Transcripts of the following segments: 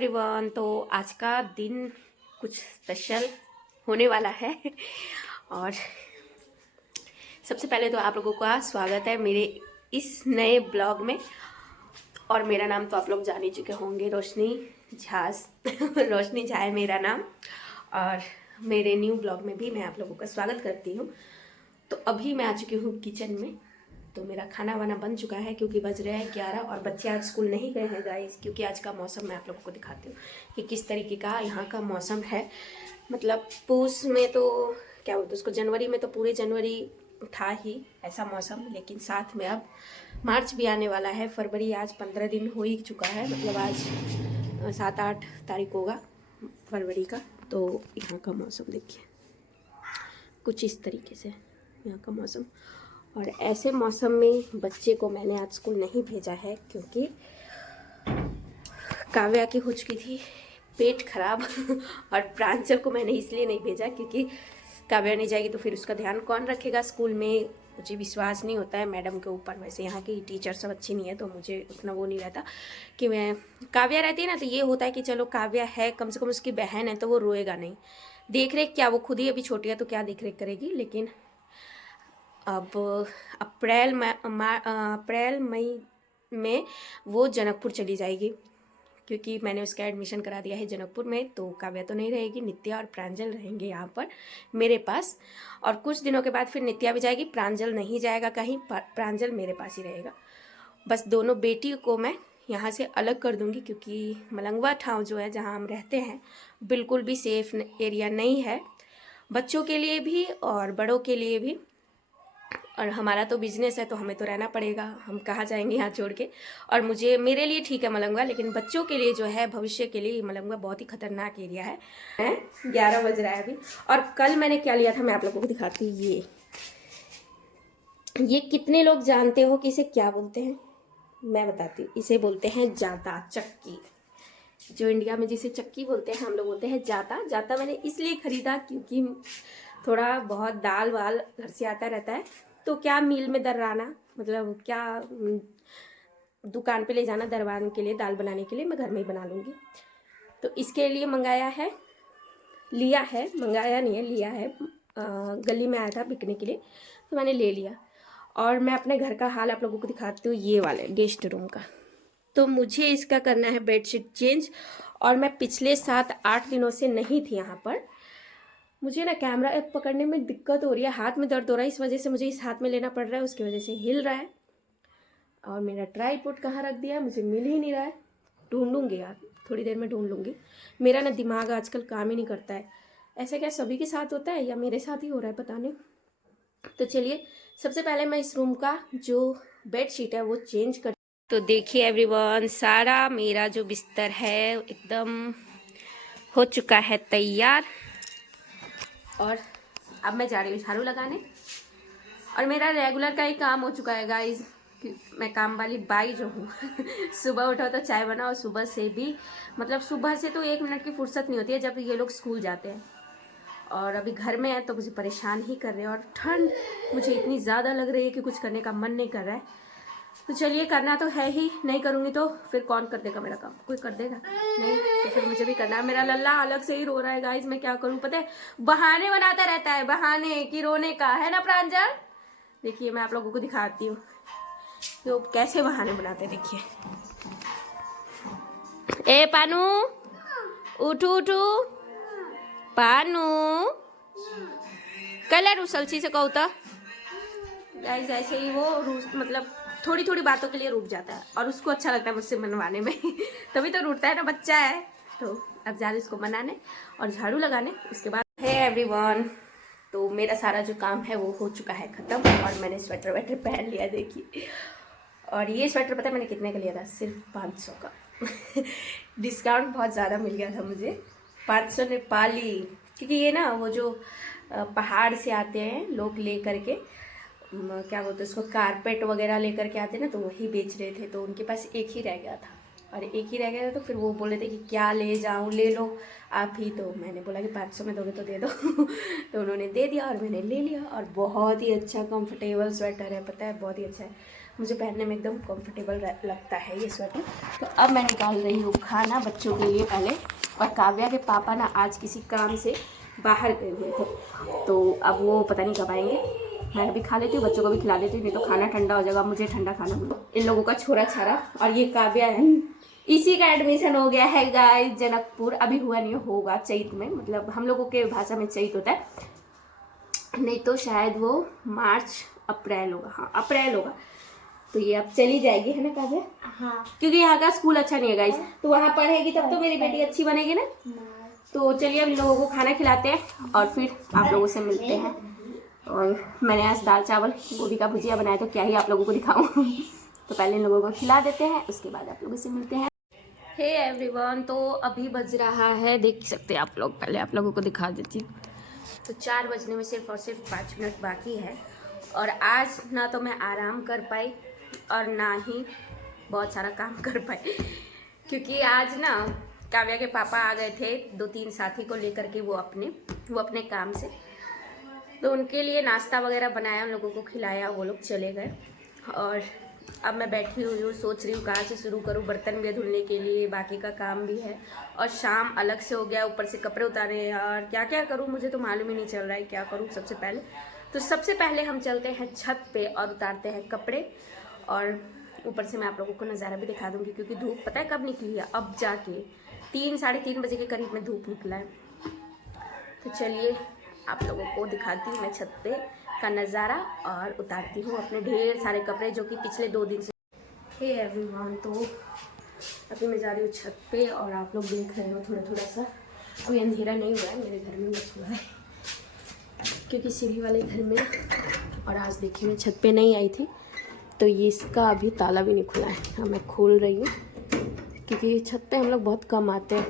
Everyone. तो आज का दिन कुछ स्पेशल होने वाला है और सबसे पहले तो आप लोगों का स्वागत है मेरे इस नए ब्लॉग में। और मेरा नाम तो आप लोग जान ही चुके होंगे, रोशनी झा। रोशनी झा है मेरा नाम और मेरे न्यू ब्लॉग में भी मैं आप लोगों का स्वागत करती हूँ। तो अभी मैं आ चुकी हूँ किचन में। तो मेरा खाना वाना बन चुका है क्योंकि बज रहे हैं 11 और बच्चे आज स्कूल नहीं गए हैं गाइस। क्योंकि आज का मौसम मैं आप लोगों को दिखाती हूँ कि किस तरीके का यहाँ का मौसम है। मतलब पूस में तो क्या बोलते उसको, जनवरी में तो पूरे जनवरी था ही ऐसा मौसम, लेकिन साथ में अब मार्च भी आने वाला है। फरवरी आज 15 दिन हो ही चुका है, मतलब आज 7-8 तारीख होगा फरवरी का। तो यहाँ का मौसम देखिए कुछ इस तरीके से यहाँ का मौसम। और ऐसे मौसम में बच्चे को मैंने आज स्कूल नहीं भेजा है क्योंकि काव्या की हो चुकी थी पेट खराब और प्रांजल को मैंने इसलिए नहीं भेजा क्योंकि काव्या नहीं जाएगी तो फिर उसका ध्यान कौन रखेगा स्कूल में। मुझे विश्वास नहीं होता है मैडम के ऊपर। वैसे यहाँ की टीचर सब अच्छी नहीं है तो मुझे उतना वो नहीं रहता कि मैं, काव्या रहती है ना तो ये होता है कि चलो काव्या है, कम से कम उसकी बहन है तो वो रोएगा नहीं। देख रेख क्या, वो खुद ही अभी छोटी है तो क्या देख रेख करेगी। लेकिन अब अप्रैल मई में वो जनकपुर चली जाएगी क्योंकि मैंने उसका एडमिशन करा दिया है जनकपुर में। तो काव्या तो नहीं रहेगी, नित्या और प्रांजल रहेंगे यहाँ पर मेरे पास। और कुछ दिनों के बाद फिर नित्या भी जाएगी, प्रांजल नहीं जाएगा कहीं, प्रांजल मेरे पास ही रहेगा। बस दोनों बेटी को मैं यहाँ से अलग कर दूँगी क्योंकि मलंगवा ठाव जो है जहाँ हम रहते हैं बिल्कुल भी सेफ एरिया नहीं है, बच्चों के लिए भी और बड़ों के लिए भी। और हमारा तो बिजनेस है तो हमें तो रहना पड़ेगा, हम कहाँ जाएंगे यहाँ छोड़ के। और मेरे लिए ठीक है मलंगवा, लेकिन बच्चों के लिए जो है भविष्य के लिए मलंगवा बहुत ही खतरनाक एरिया है। 11 बज रहा है अभी। और कल मैंने क्या लिया था मैं आप लोगों को दिखाती हूँ। ये कितने लोग जानते हो कि इसे क्या बोलते हैं, मैं बताती हूँ। इसे बोलते हैं जाता, चक्की। जो इंडिया में जिसे चक्की बोलते हैं हम लोग बोलते हैं जाता। जाता मैंने इसलिए ख़रीदा क्योंकि थोड़ा बहुत दाल वाल घर से आता रहता है तो क्या मिल में दर्राना, मतलब क्या दुकान पे ले जाना दरवाने के लिए, दाल बनाने के लिए मैं घर में ही बना लूँगी। तो इसके लिए मंगाया है, लिया है, मंगाया नहीं है लिया है। गली में आया था बिकने के लिए तो मैंने ले लिया। और मैं अपने घर का हाल आप लोगों को दिखाती हूँ, ये वाले गेस्ट रूम का। तो मुझे इसका करना है बेडशीट चेंज। और मैं पिछले 7-8 दिनों से नहीं थी यहाँ पर। मुझे ना कैमरा पकड़ने में दिक्कत हो रही है, हाथ में दर्द हो रहा है, इस वजह से मुझे इस हाथ में लेना पड़ रहा है, उसकी वजह से हिल रहा है। और मेरा ट्राइपॉड कहाँ रख दिया है मुझे मिल ही नहीं रहा है। ढूंढूंगी यार, थोड़ी देर में ढूंढ लूँगी। मेरा ना दिमाग आजकल काम ही नहीं करता है। ऐसा क्या सभी के साथ होता है या मेरे साथ ही हो रहा है पता नहीं। तो चलिए सबसे पहले मैं इस रूम का जो बेडशीट है वो चेंज कर। तो देखिए एवरीवन, सारा मेरा जो बिस्तर है एकदम हो चुका है तैयार। और अब मैं जा रही हूँ झाड़ू लगाने। और मेरा रेगुलर का ही काम हो चुका है गाइस। मैं काम वाली बाई जो हूँ सुबह उठो तो चाय बनाओ। सुबह से भी मतलब सुबह से तो 1 मिनट की फुर्सत नहीं होती है जब ये लोग स्कूल जाते हैं। और अभी घर में है तो मुझे परेशान ही कर रहे हैं। और ठंड मुझे इतनी ज़्यादा लग रही है कि कुछ करने का मन नहीं कर रहा है। तो चलिए करना तो है ही, नहीं करूँगी तो फिर कौन कर देगा मेरा काम, कोई कर देगा नहीं तो फिर मुझे भी करना है। मेरा लल्ला अलग से ही रो रहा है गाइस, मैं क्या करूँ पता है, बहाने बनाता रहता है, बहाने की रोने का है ना प्रांजल। देखिए मैं आप लोगों को दिखाती हूँ तो कैसे बहाने बनाते हैं। देखिए ए पानू उठू उठू, पानू कलर उछलची से कहू तो गाइस ऐसे ही वो मतलब थोड़ी थोड़ी बातों के लिए रुक जाता है और उसको अच्छा लगता है मुझसे मनवाने में तभी तो रूठता है ना, बच्चा है। तो अब जा रही उसको मनाने और झाड़ू लगाने। उसके बाद है एवरीवन, तो मेरा सारा जो काम है वो हो चुका है ख़त्म। और मैंने स्वेटर वेटर पहन लिया देखिए। और ये स्वेटर पता है मैंने कितने का लिया था, सिर्फ 500 का डिस्काउंट बहुत ज़्यादा मिल गया था मुझे, 500 नेपाली। क्योंकि ये ना वो जो पहाड़ से आते हैं लोग ले करके, क्या बोलते हैं उसको, कारपेट वगैरह लेकर के आते ना, तो वही बेच रहे थे। तो उनके पास एक ही रह गया था और एक ही रह गया था तो फिर वो बोले थे कि क्या ले जाऊँ, ले लो आप ही। तो मैंने बोला कि 500 में दोगे तो दे दो तो उन्होंने दे दिया और मैंने ले लिया। और बहुत ही अच्छा कंफर्टेबल स्वेटर है, पता है बहुत ही अच्छा है। मुझे पहनने में एकदम कंफर्टेबल लगता है ये स्वेटर। तो अब मैं निकाल रही हूँ खाना बच्चों के लिए पहले। और काव्या के पापा ना आज किसी काम से बाहर गए हुए थे, तो अब वो पता नहीं कब आएंगे। मैं भी खा लेती हूँ, बच्चों को भी खिला देती हूँ, नहीं तो खाना ठंडा हो जाएगा, मुझे ठंडा खाना। इन लोगों का छोरा छारा। और ये काव्या है, इसी का एडमिशन हो गया है गाइस जनकपुर। अभी हुआ नहीं, होगा चैत में, मतलब हम लोगों के भाषा में चैत होता है, नहीं तो शायद वो मार्च अप्रैल होगा। हाँ अप्रैल होगा। तो ये अब चली जाएगी है ना काव्या? हाँ, क्योंकि यहाँ का स्कूल अच्छा नहीं है गाइस, तो वहाँ पढ़ेगी तब तो मेरी बेटी अच्छी बनेगी ना। तो चलिए अब इन लोगों को खाना खिलाते हैं और फिर आप लोगों से मिलते हैं। और मैंने आज दाल चावल गोभी का भुजिया बनाया, तो क्या ही आप लोगों को दिखाऊं। तो पहले इन लोगों को खिला देते हैं, उसके बाद आप लोगों से मिलते हैं। हे एवरीवन, तो अभी बज रहा है, देख सकते हैं आप लोग, पहले आप लोगों को दिखा देती हूँ। तो 4 बजने में सिर्फ और सिर्फ 5 मिनट बाकी है। और आज ना तो मैं आराम कर पाई और ना ही बहुत सारा काम कर पाई, क्योंकि आज ना काव्या के पापा आ गए थे 2-3 साथी को लेकर के, वो अपने काम से। तो उनके लिए नाश्ता वगैरह बनाया, उन लोगों को खिलाया, वो लोग चले गए। और अब मैं बैठी हुई हूँ, सोच रही हूँ कहाँ से शुरू करूँ। बर्तन भी धुलने के लिए, बाकी का काम भी है, और शाम अलग से हो गया, ऊपर से कपड़े उतारे यार, क्या क्या करूँ मुझे तो मालूम ही नहीं चल रहा है क्या करूँ सबसे पहले। तो सबसे पहले हम चलते हैं छत पे और उतारते हैं कपड़े, और ऊपर से मैं आप लोगों को नज़ारा भी दिखा दूँगी, क्योंकि धूप पता है कब निकली है, अब जाके 3-3:30 बजे के करीब में धूप निकला है। तो चलिए आप लोगों को दिखाती हूँ मैं छत पे का नज़ारा, और उतारती हूँ अपने ढेर सारे कपड़े जो कि पिछले 2 दिन से। हे एवरीवन, तो अभी मैं जा रही हूँ छत पे, और आप लोग देख रहे हो थोड़ा सा कोई अंधेरा नहीं हुआ है मेरे घर में, बस हुआ है क्योंकि सीढ़ी वाले घर में। और आज देखिए मैं छत पे नहीं आई थी, तो ये इसका अभी ताला भी नहीं खुला है। हाँ मैं खोल रही हूँ, क्योंकि छत पे हम लोग बहुत कम आते हैं।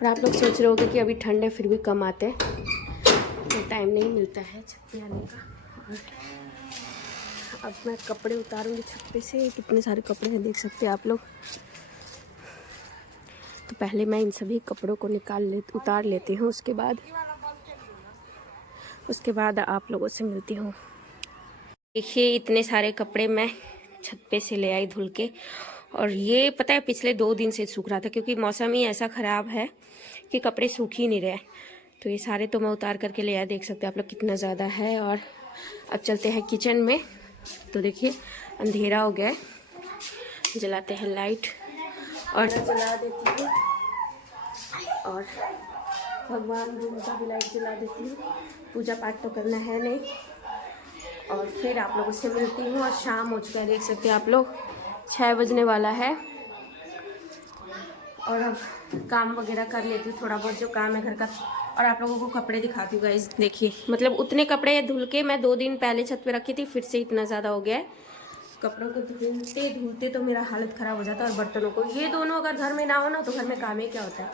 और आप लोग सोच रहे होंगे कि अभी ठंड है फिर भी कम आते हैं, तो टाइम नहीं मिलता है छत पे आने का। और अब मैं कपड़े उतारूंगी छत पे से, कितने सारे कपड़े हैं देख सकते हैं आप लोग। तो पहले मैं इन सभी कपड़ों को उतार लेती हूँ, उसके बाद आप लोगों से मिलती हूँ। देखिए इतने सारे कपड़े मैं छत पे से ले आई धुल के, और ये पता है पिछले 2 दिन से सूख रहा था, क्योंकि मौसम ही ऐसा ख़राब है कि कपड़े सूख ही नहीं रहे। तो ये सारे तो मैं उतार करके ले आया, देख सकते हैं आप लोग कितना ज़्यादा है। और अब चलते हैं किचन में। तो देखिए अंधेरा हो गया है, जलाते हैं लाइट, और जला देती हूँ, और भगवान रूम का भी लाइट जला देती हूँ। पूजा पाठ तो करना है नहीं, और फिर आप लोगों से मिलती हूँ। और शाम हो चुका है, देख सकते हैं आप लोग 6 बजने वाला है। और अब काम वगैरह कर लेती हूँ, थोड़ा बहुत जो काम है घर का। और आप लोगों को कपड़े दिखाती हूँ गाइस, देखिए मतलब उतने कपड़े धुल के मैं 2 दिन पहले छत पे रखी थी, फिर से इतना ज़्यादा हो गया है। कपड़ों को धुलते तो मेरा हालत ख़राब हो जाता है। और बर्तनों को, ये दोनों अगर घर में ना हो ना तो घर में काम ही क्या होता है।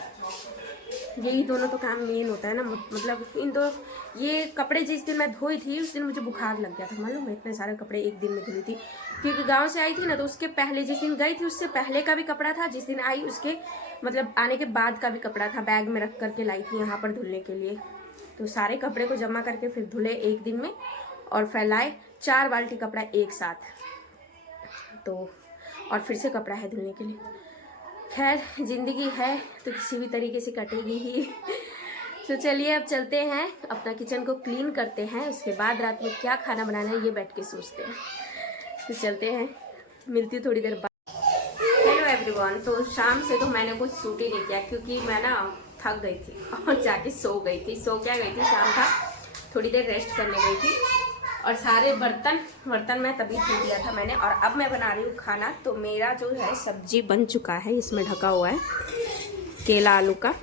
यही दोनों तो काम मेन होता है ना, मतलब इन दो। ये कपड़े जिस दिन मैं धोई थी उस दिन मुझे बुखार लग गया था, मालूम है। इतने सारे कपड़े एक दिन में धुली थी, क्योंकि गांव से आई थी ना, तो उसके पहले जिस दिन गई थी उससे पहले का भी कपड़ा था, जिस दिन आई उसके मतलब आने के बाद का भी कपड़ा था, बैग में रख करके लाई थी यहाँ पर धुलने के लिए। तो सारे कपड़े को जमा करके फिर धुले एक दिन में, और फैलाए 4 बाल्टी कपड़ा एक साथ। तो और फिर से कपड़ा है धुलने के लिए। खैर ज़िंदगी है तो किसी भी तरीके से कटेगी ही। तो चलिए अब चलते हैं, अपना किचन को क्लीन करते हैं, उसके बाद रात में क्या खाना बनाना है ये बैठ के सोचते हैं। तो चलते हैं, मिलती थोड़ी देर बाद। हेलो एवरीवन, तो शाम से तो मैंने कुछ शूट ही नहीं किया, क्योंकि मैं ना थक गई थी और जाके सो गई थी। शाम था, थोड़ी देर रेस्ट करने गई थी। और सारे बर्तन मैं तभी धो दिया था मैंने। और अब मैं बना रही हूँ खाना। तो मेरा जो है सब्जी बन चुका है, इसमें ढका हुआ है केला आलू का।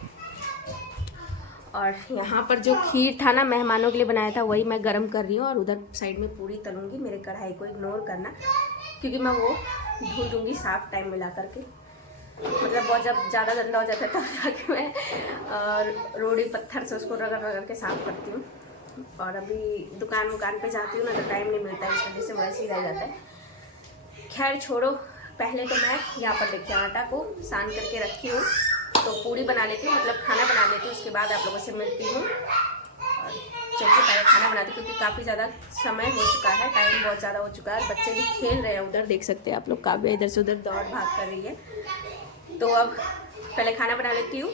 और यहाँ पर जो खीर था ना, मेहमानों के लिए बनाया था, वही मैं गरम कर रही हूँ। और उधर साइड में पूरी तलूँगी। मेरे कढ़ाई को इग्नोर करना, क्योंकि मैं वो धो दूँगी साफ टाइम मिला करके। मतलब बहुत जब ज़्यादा गंदा हो जाता है तब जाके मैं रोड़ी पत्थर से उसको रगड़ के साफ करती हूँ। और अभी दुकान पे जाती हूँ ना, तो टाइम नहीं मिलता है, इस वजह से वैसे ही रह जाता है। खैर छोड़ो, पहले तो मैं यहाँ पर देखिए आटा को सान करके रखी हूँ, तो पूरी बना लेती हूँ, मतलब खाना बना लेती हूँ। उसके बाद आप लोगों से मिलती हूँ। और चलिए पहले खाना बनाते क्योंकि काफ़ी ज़्यादा समय हो चुका है, टाइम बहुत ज़्यादा हो चुका है। बच्चे भी खेल रहे हैं उधर, देख सकते हैं आप लोग, काव्या इधर से उधर दौड़ भाग कर रही है। तो अब पहले खाना बना लेती हूँ।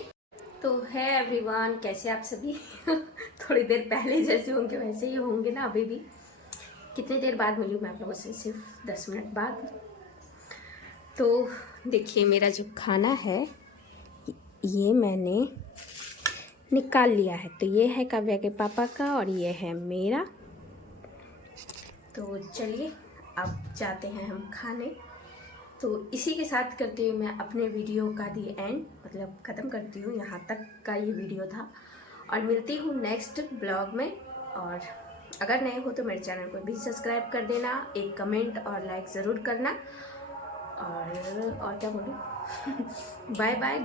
तो है एवरीवन, कैसे आप सभी थोड़ी देर पहले जैसे होंगे वैसे ही होंगे ना अभी भी। कितनी देर बाद मिलूँ मैं आप लोगों से? सिर्फ 10 मिनट बाद। तो देखिए मेरा जो खाना है ये मैंने निकाल लिया है। तो ये है काव्या के पापा का और ये है मेरा। तो चलिए अब जाते हैं हम खाने। तो इसी के साथ करती हूँ मैं अपने वीडियो का दी एंड, मतलब ख़त्म करती हूँ। यहाँ तक का ये वीडियो था और मिलती हूँ नेक्स्ट ब्लॉग में। और अगर नए हो तो मेरे चैनल को भी सब्सक्राइब कर देना, एक कमेंट और लाइक ज़रूर करना। और क्या बोलूँ बाय बाय।